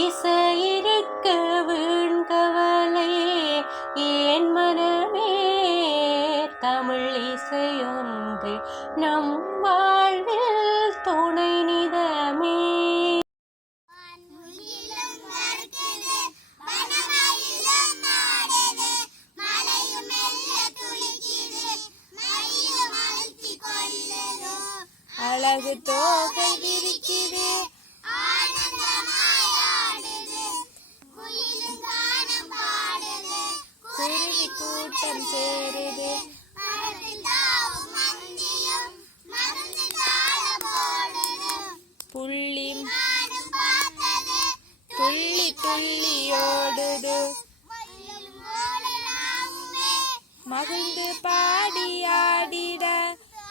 இசையிருக்க வீண்கவலை ஏன் மனமே, தமிழ் இசையொன்று நம் வாழ்வில் துணை நிதமே. அழகு தோகை விரிக்குது, குருவி கூட்டம் சேருது, புள்ளி துள்ளி துள்ளி ஓடுது, மகிழ்ந்து பாடியாடிட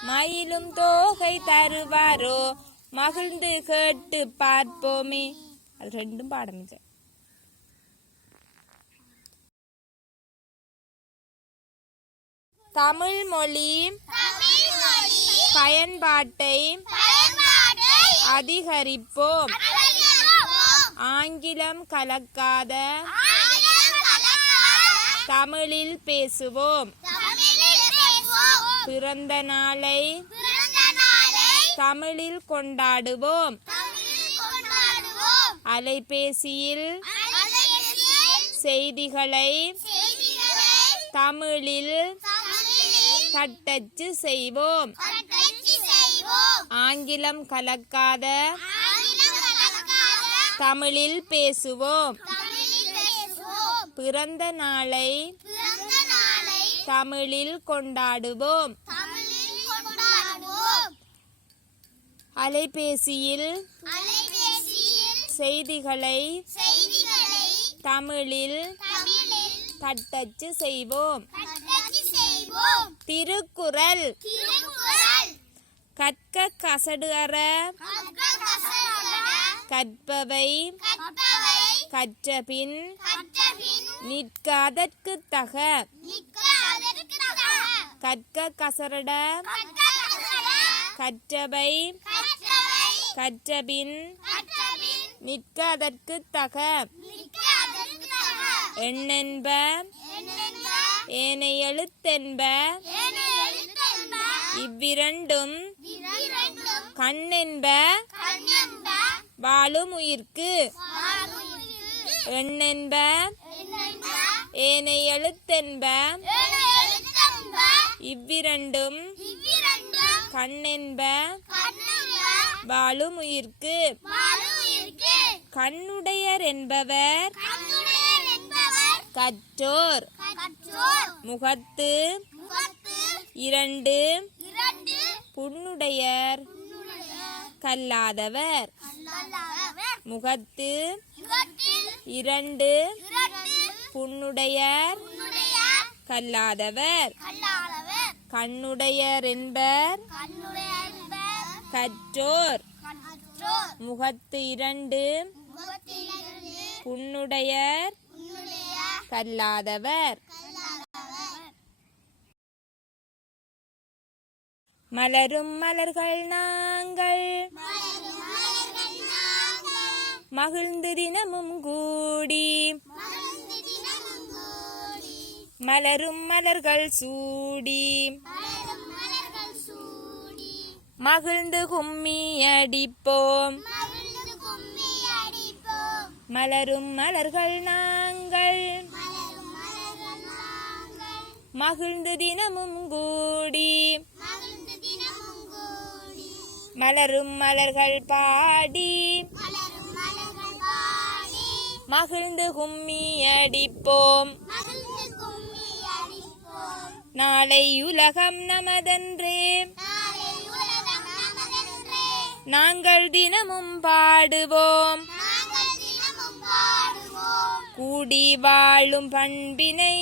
மயிலும் தோகை தருவாரோ, மகிழ்ந்து கேட்டு பார்ப்போமே. அது ரெண்டும் பாடமிச்சேன். தமிழ் மொழி பயன்பாட்டை அதிகரிப்போம். ஆங்கிலம் கலக்காத தமிழில் பேசுவோம். பிறந்த நாளை தமிழில் கொண்டாடுவோம். அலைபேசியில் செய்திகளை தமிழில் தட்டச்சு செய்வோம். ஆங்கிலம் கலக்காத தமிழில் பேசுவோம். பிறந்த நாளை தமிழில் கொண்டாடுவோம். அலைபேசியில் செய்திகளை தமிழில் தட்டச்சு செய்வோம். திருக்குறள் கற்க கசடு அற கற்பவை கற்றபின் நிற்க அதற்கு தக. கற்க கசரட கற்றவை கற்றபின் நிற்க அதற்கு தக. எண்ணென்ப ஏனை எழுத்தென்ப இவ்விரண்டும் கண்ணென்ப வாழும் உயிர்க்கு. எண்ணென்ப ஏனை எழுத்தென்ப இவ்விரண்டும் கண்ணென்ப வாழும் உயிர்க்கு. கண்ணுடையர் என்பவர் கற்றோர். முகத்து இரண்டு புண்ணுடையர் கல்லாதவர். முகத்து இரண்டு புண்ணுடையர் கல்லாதவர். கண்ணுடையர் என்பர் கற்றோர். முகத்து இரண்டு புண்ணுடையர் கல்லாதவர். மலரும் மலர்கள் நாங்கள் மகிழ்ந்து தினமும் கூடி மலரும் மலர்கள் சூடி மகிழ்ந்து கும்மி அடிப்போம். மலரும் மலர்கள் நாங்கள் மகிழ்ந்து தினமும் கூடி மலரும் மலர்கள் பாடி மகிழ்ந்து கும்மி அடிப்போம். நாளை உலகம் நமதன்றே நாங்கள் தினமும் பாடுவோம். கூடி வாழும் பண்பினை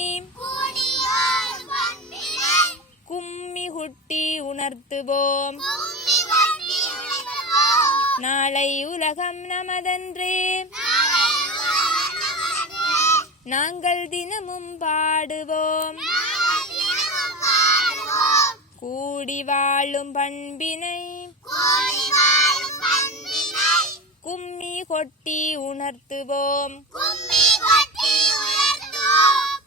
கும்மி குட்டி உணர்த்துவோம். நாளை உலகம் நமதன்றே நாங்கள் தினமும் பாடுவோம். கூடி வாழும் பண்பினை கும்மி கொட்டி உணர்த்துவோம்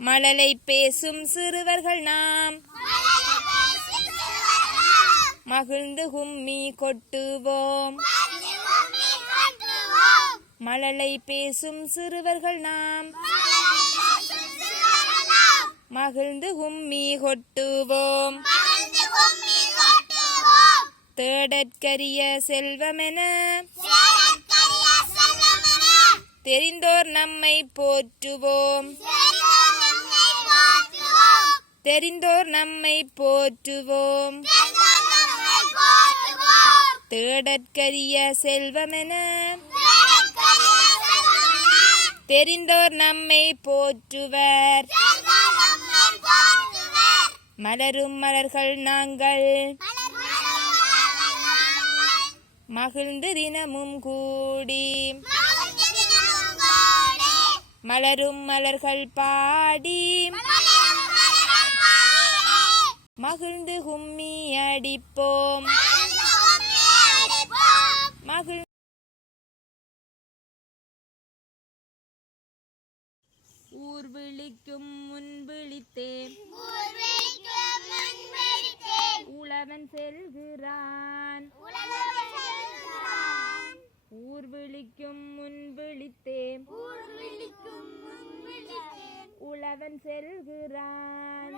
மழலை பேசும் சிறுவர்கள் நாம் மகிழ்ந்து கும்மி கொட்டுவோம் மழலை பேசும் சிறுவர்கள் நாம் மகிழ்ந்து கும்மி கொட்டுவோம் தேடற்கரிய செல்வமென தெரிந்தோர் நம்மை போற்றுவோம் தெரிந்தோர் நம்மை போற்றுவோம் தேடற்கரிய செல்வமென தெரிந்தோர் நம்மை போற்றுவர் மலரும் மலர்கள் நாங்கள் மகிழ்ந்து தினமும் கூடி மலரும் மலர்கள் பாடி மகிழ்ந்து கும்மி அடிப்போம் மகிழ் ஊர் விழிக்கும் முன் விழித்தே உழவன் செல்கிறான் ஊர் விழிக்கும் முன் விழித்தே உழவன் செல்கிறான்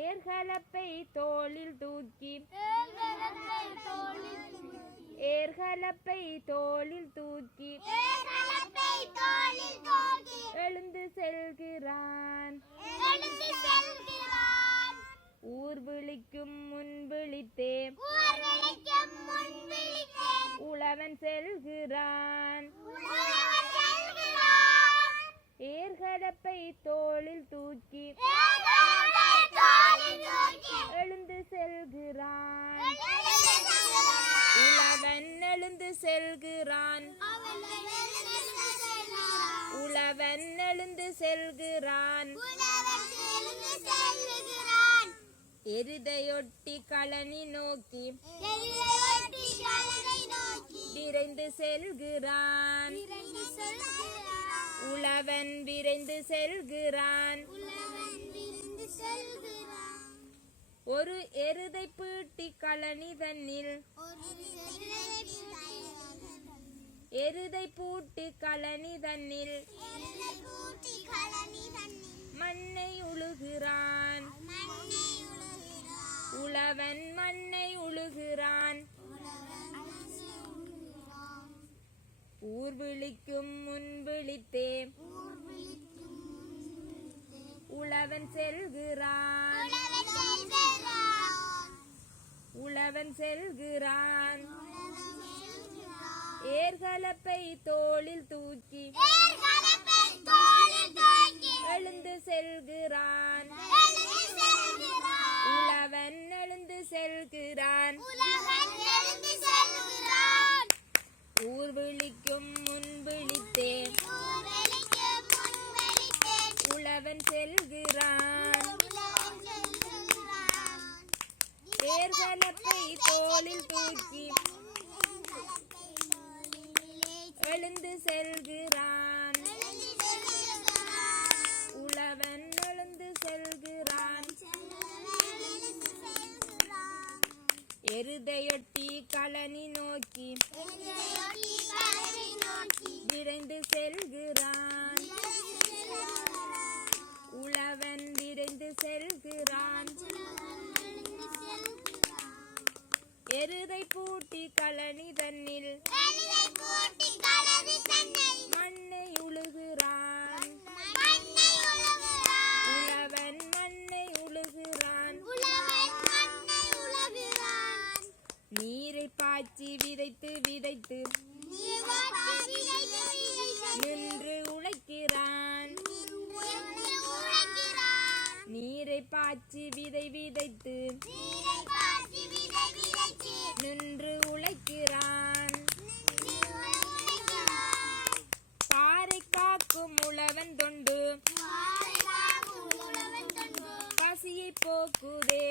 ஏர்களப்பை தோளில் தூக்கி ஏர்களப்பை தோளில் தூக்கி எழுந்து செல்கிறான் ஊர் விழிக்கும் முன் விழித்தே உழவன் செல்கிறான் ஏர்களப்பை தோளில் தூக்கி எழுந்து செல்கிறான் உழவன் எழுந்து செல்கிறான் உழவன் எழுந்து செல்கிறான் எருதையொட்டி களனி நோக்கி விரைந்து செல்கிறான் உழவன் விரைந்து செல்கிறான் ஒரு எருதை பூட்டி களனி தன்னில் எருதை பூட்டி களனி தன்னில் மண்ணை உழுகிறான் உழவன் மண்ணை உழுகிறான் ஊர் விழிக்கும் முன் விழித்தே உழவன் செல்கிறான் உழவன் செல்கிறான் ஏர்களப்பை தோளில் தூக்கி எழுந்து செல்கிறான் உழவன் எழுந்து செல்கிறான் ஊர் விழிக்கும் முன் விழித்தே உழவன் செல்கிறான் ஏர்களப்பை தோளில் தூக்கி எழுந்து செல்கிறான் உழவன் எழுந்து செல்கிறான் எருதையொட்டி களனி நோக்கி விரைந்து செல்கிறான் உழவன் விரைந்து செல்கிறான் எருதை பூட்டி களனி தன்னில் மண்ணை உழுகிறான் உழவன் மண்ணை உழுகிறான் நீரை பாய்ச்சி விதைத்து விதைத்து நின்று உழைக்கிறான் நீரை பாய்ச்சி விதை விதைத்து நின்று உழைக்கிறான் பாறை காக்கும் உழவன் தொண்டு பசியை போக்குதே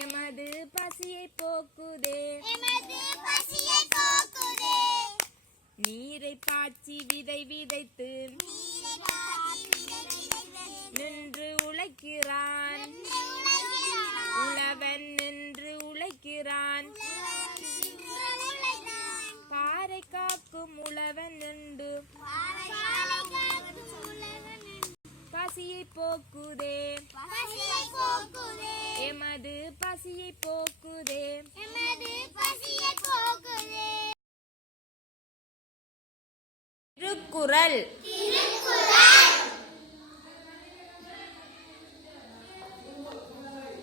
எமது பசியை போக்குதே போக்குதே எமது பசியை போக்குதே திருக்குறள்.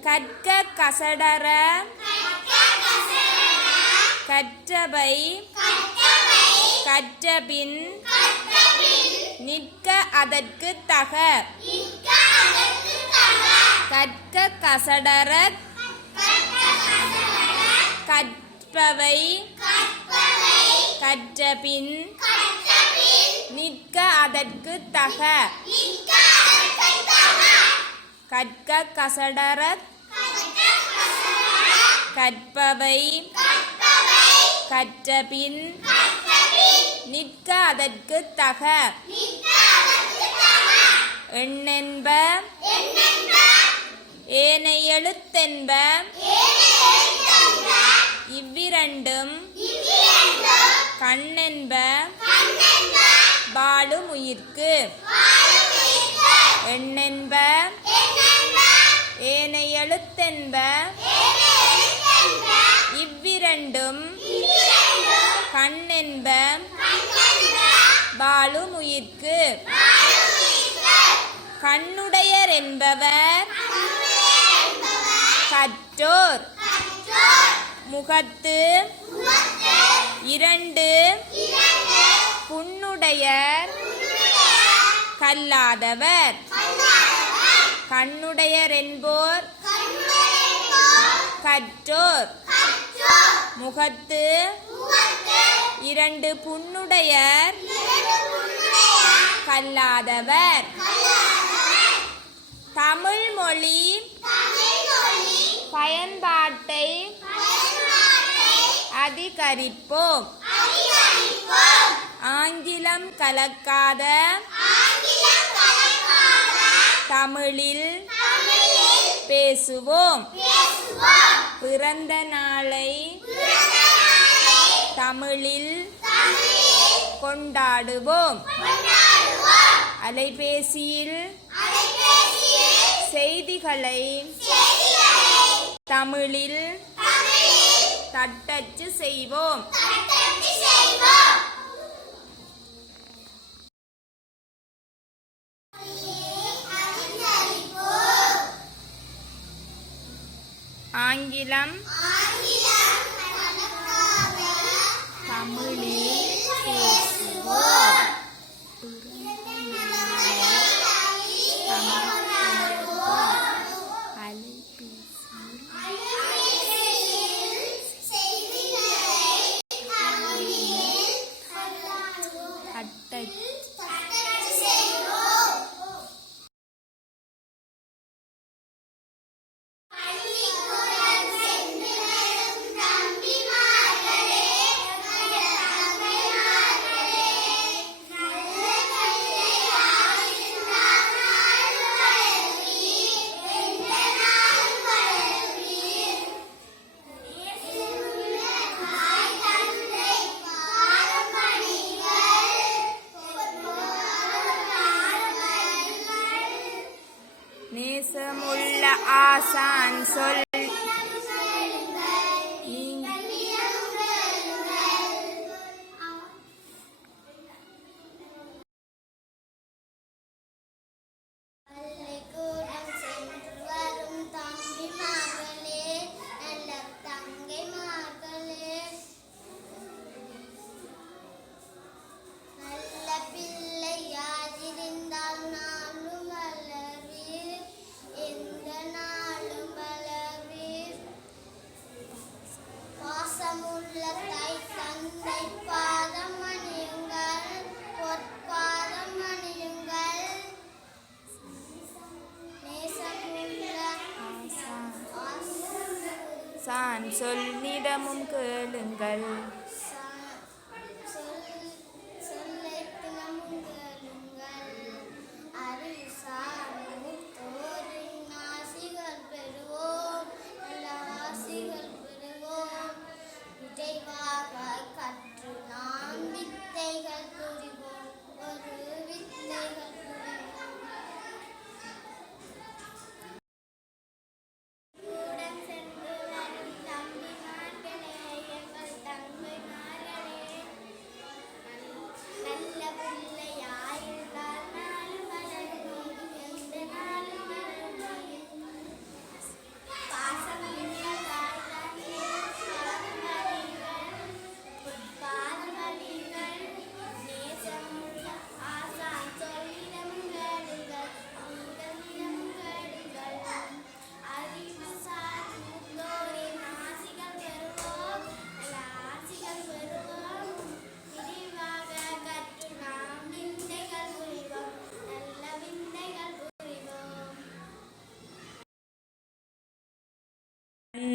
கற்க கசடற கற்றவை கற்றபின் நிற்க அதற்கு தக. கற்க கசடற கற்பவை கற்றபின் நிற்க அதற்கு தக. கற்க கசடற கற்பவை கற்றபின் நிற்க அதற்கு தக. எண்ணென்ப ஏனை எழுத்தென்ப இவ்விரண்டும் கண்ணென்ப வாழும் உயிர்க்கு. எண்ணென்ப ஏனை எழுத்தென்ப இவ்விரண்டும் கண்ணென்ப வாழும் உயிர்க்கு. கண்ணுடையர் என்பவர் கற்றோர். முகத்து இரண்டு புண்ணுடையர் கல்லாதவர். கண்ணுடையர் என்போர் கற்றோர். முகத்து இரண்டு புண்ணுடையர் கல்லாதவர். தமிழ் மொழி பயன்பாட்டை அதிகரிப்போம். ஆங்கிலம் கலக்காத தமிழில் பேசுவோம். பிறந்த நாளை தமிழில் கொண்டாடுவோம். அலைபேசியில் செய்திகளை தமிழில் தட்டச்சு செய்வோம். ஆங்கிலம் தமிழில் பேசுவோம். நேசமுள்ள ஆசான் சொல் சான் சொல்லிடமும் கேளுங்கள்.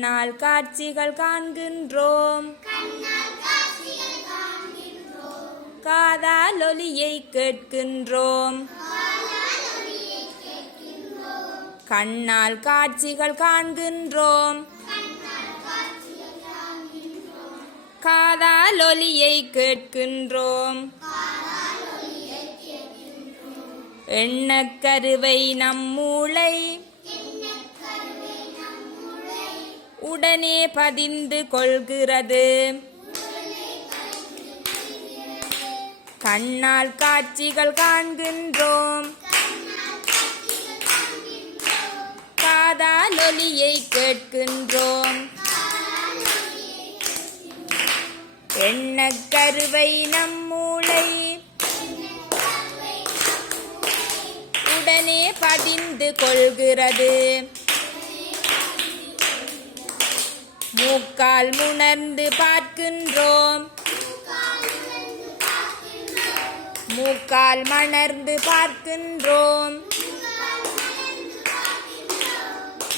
கண்ணால் காட்சிகள் காண்கின்றோம் காதால் ஒலியை கேட்கின்றோம் கண்ணால் காட்சிகள் காண்கின்றோம் காதால் ஒலியை கேட்கின்றோம் எண்ணக்கருவை நம் மூளை உடனே பதிந்து கொள்கிறது கண்ணால் காட்சிகள் காண்கின்றோம் காதால் ஒலியை கேட்கின்றோம் எண்ணக்கருவை நம் மூளை உடனே பதிந்து கொள்கிறது மூக்கால் உணர்ந்து பார்க்கின்றோம் மூக்கால் மணர்ந்து பார்க்கின்றோம்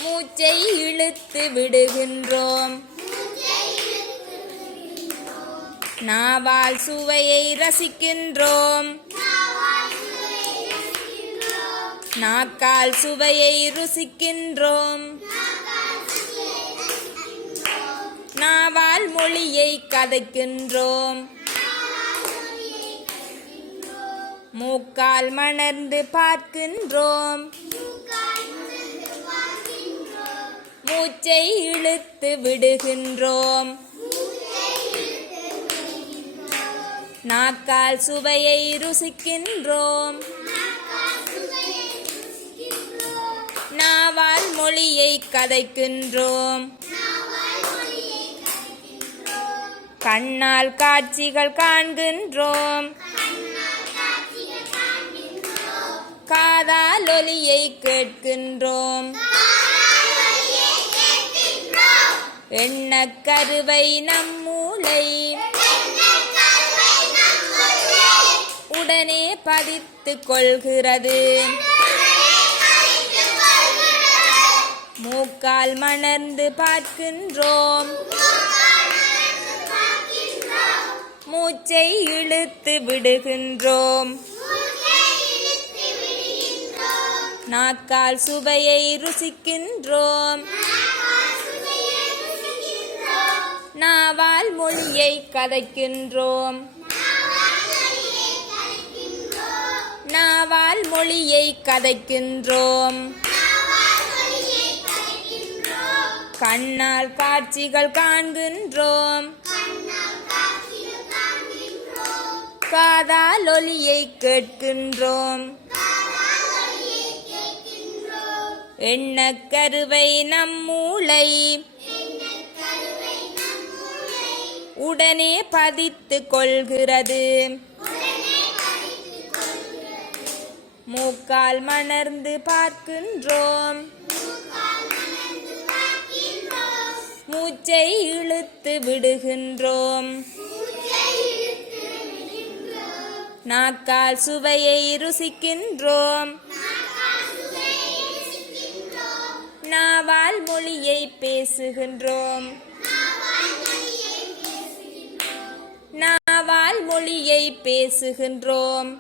மூச்சை இழுத்து விடுகின்றோம் நாவால் சுவையை ரசிக்கின்றோம் நாக்கால் சுவையை ருசிக்கின்றோம் நாவால் மொழியை கதைக்கின்றோம் மூக்கால் மணர்ந்து பார்க்கின்றோம் மூச்சை இழுத்து விடுகின்றோம் நாக்கால் சுவையை ருசிக்கின்றோம் நாவால் மொழியை கதைக்கின்றோம் கண்ணால் காட்சிகள் காண்கின்றோம் காதால் ஒலியை கேட்கின்றோம் எண்ணக்கருவை நம் மூளை உடனே பதித்து கொள்கிறது மூக்கால் மணர்ந்து பார்க்கின்றோம் மூச்சை இழுத்து விடுகின்றோம் நாக்கால் சுவையை ருசிக்கின்றோம் நாவால் மொழியை கதைக்கின்றோம் நாவால் மொழியை கதைக்கின்றோம் கண்ணால் காட்சிகள் காண்கின்றோம் காதால் ஒலியை கேட்கின்றோம் எண்ணக்கருவை நம் மூளை உடனே பதித்து கொள்கிறது மூக்கால் மணர்ந்து பார்க்கின்றோம் மூச்சை இழுத்து விடுகின்றோம் நாக்கால் சுவையை ருசிக்கின்றோம் நாவால் மொழியை பேசுகின்றோம் நாவால் மொழியை பேசுகின்றோம்